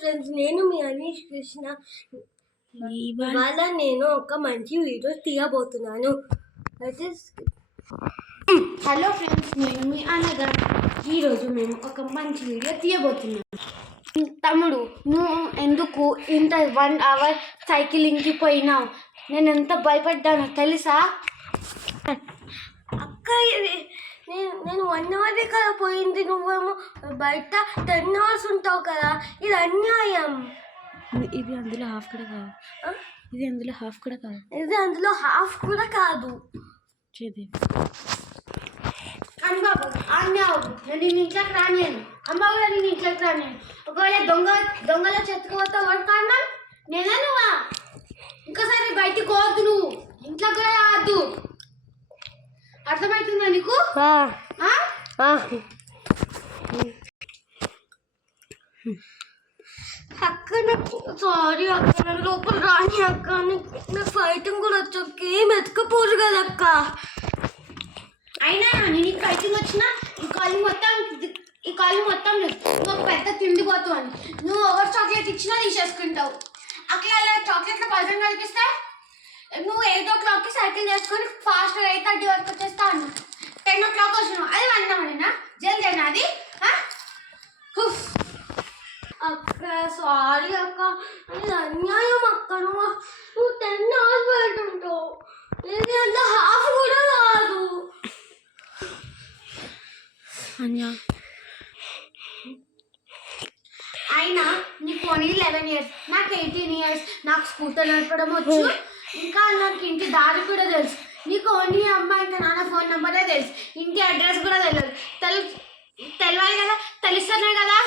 Friends, నేను మీ అనీష్ కృష్ణ. ఇవాళ నేను ఒక మంచి వీడియో తీయబోతున్నాను. హలో ఫ్రెండ్స్, నేను మీ అనగా. ఈరోజు మేము ఒక మంచి వీడియో తీయబోతున్నాం. తమ్ముడు, నువ్వు ఎందుకు ఇంత 1 hour సైకిలింగ్కి పోయినావు? నేను ఎంత భయపడ్డాను తెలుసా? అక్క, నేను 1 hour కదా పోయింది, నువ్వేమో బయట 10 hours ఉంటావు కదా. ఇది అన్యాయం. ఇది అందులో హాఫ్ కూడా కాదు. ఇది అందులో హాఫ్ కూడా కాదు. అమ్మబాబు నేను ఇంట్లోకి రానియను. అమ్మ కూడా నేను ఇంట్లోకి రానియను. ఒకవేళ దొంగల చెత్తకపోతే వాడు కారణం నేనే. నువ్వా ఇంకోసారి బయటికి పోవద్దు, నువ్వు ఇంట్లో కూడా రావద్దు. అర్థమవుతుందా నీకు? అక్క, సారీ అక్క, నన్ను లోపల రాని అక్క. నాకు ఫైటింగ్ కూడా వచ్చు. ఏం ఎత్తుకపోరు కదా అక్క. అయినా నేను ఫైటింగ్ వచ్చినా ఈ కాలు మొత్తం నువ్వు ఒక పెద్ద తిండిపోతావు అని. నువ్వు ఎవరు చాక్లెట్ ఇచ్చినా తీసేసుకుంటావు. అట్లా అలా చాక్లెట్లో పజం కల్పిస్తే నువ్వు 8 o'clockకి సైకిల్ చేసుకొని ఫాస్ట్గా 8:30 వరకు వచ్చేస్తా అన్నా. 10 o'clock వచ్చినావు. అది అన్నామనేనా? జల్దేనా అది? అక్క సారీ అక్క, ఇది అన్యాయం అక్క. నువ్వు 10 hours బయట ఉంటావు. ఇది అంత హాఫ్ కూడా కాదు. అయినా నీకు ఓన్లీ 11 years, నాకు 18 years. నాకు స్కూటర్ నడపడం వచ్చు. ఇంకా నాకు ఇంటి దారి కూడా తెలుసు. నీకు ఓన్లీ అమ్మ ఇంకా నాన్న ఫోన్ నెంబరే తెలుసు. ఇంటి అడ్రస్ కూడా తెలియదు. తెలియాలి కదా, తెలుస్తున్నాయి కదా.